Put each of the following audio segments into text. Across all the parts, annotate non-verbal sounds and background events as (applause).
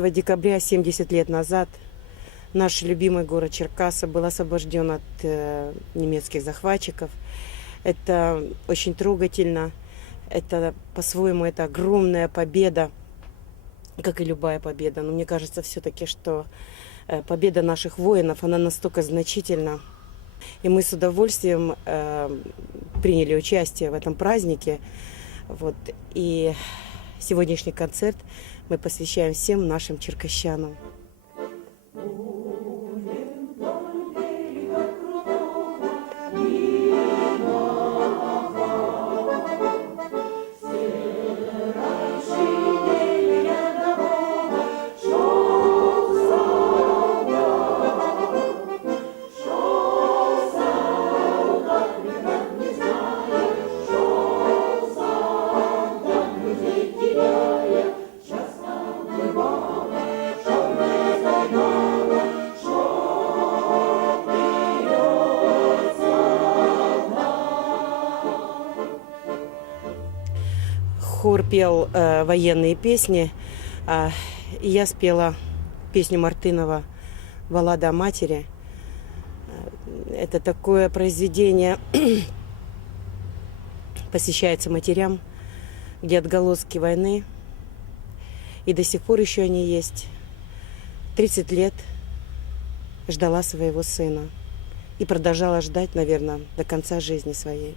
11 декабря 70 лет назад наш любимый город Черкаса был освобожден от э, немецких захватчиков. Это очень трогательно. Это по-своему это огромная победа, как и любая победа. Но мне кажется все-таки, что э, победа наших воинов, она настолько значительна. И мы с удовольствием э, приняли участие в этом празднике. Вот. И сегодняшний концерт мы посвящаем всем нашим черкащанам. Хор пел э, военные песни, а, и я спела песню Мартынова «Баллада о матери». Э, Это такое произведение (clears throat) посвящается матерям, где отголоски войны, и до сих пор еще они есть. 30 лет ждала своего сына и продолжала ждать, наверное, до конца жизни своей.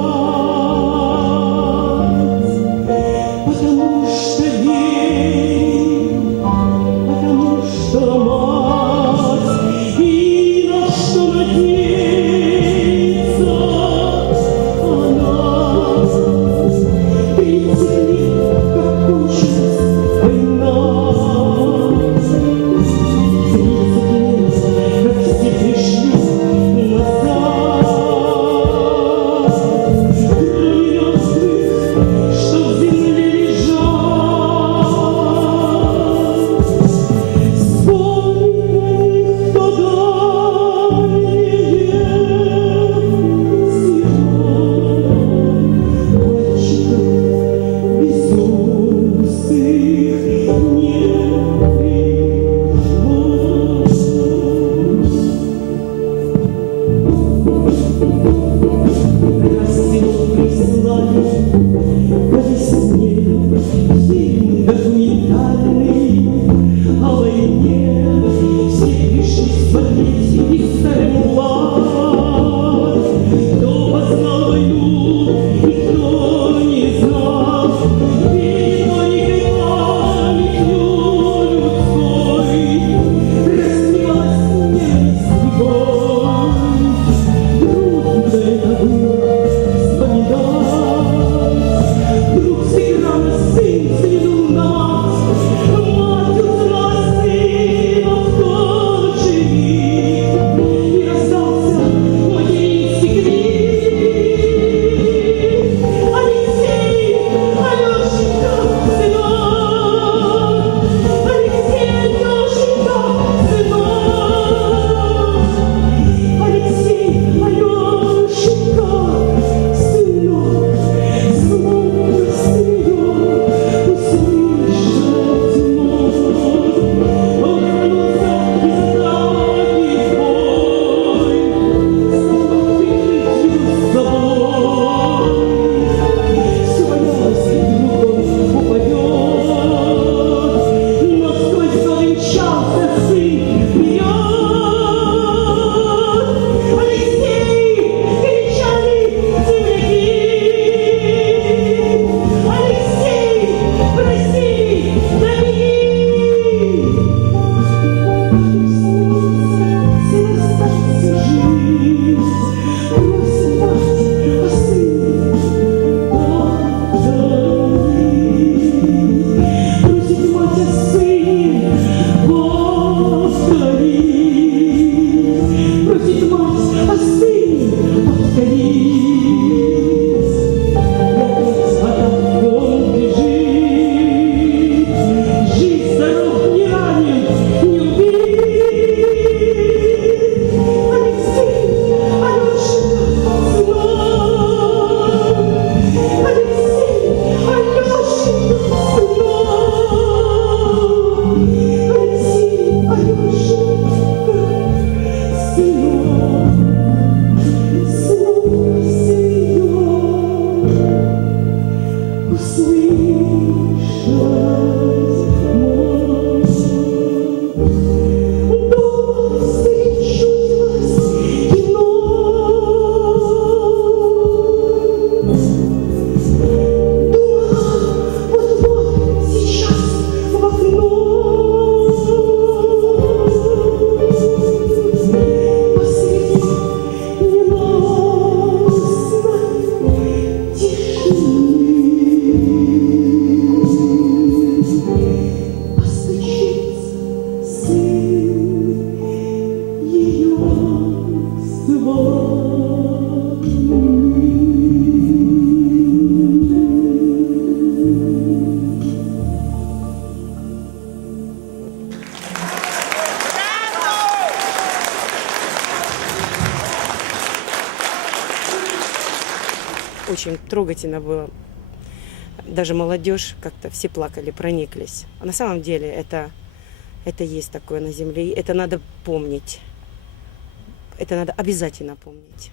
очень трогательно было. Даже молодежь как-то все плакали, прониклись. А на самом деле это, это есть такое на земле. И это надо помнить. Это надо обязательно помнить.